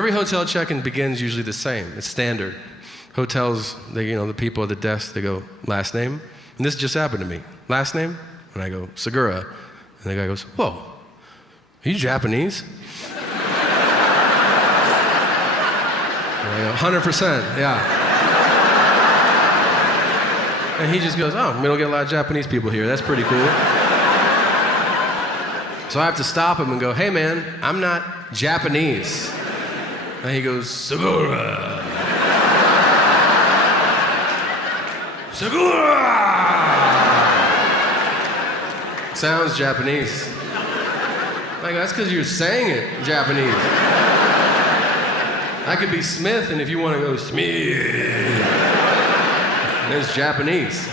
Every hotel check-in begins usually the same. It's standard. Hotels, the people at the desk, they go, last name? And this just happened to me. Last name? And I go, Segura. And the guy goes, whoa, are you Japanese? And I go, 100%, yeah. And he just goes, oh, we don't get a lot of Japanese people here. That's pretty cool. So I have to stop him and go, hey man, I'm not Japanese. And he goes, Segura. Segura! Sounds Japanese. Like, that's because you're saying it Japanese. I could be Smith, and if you want to go Smith, it's Japanese.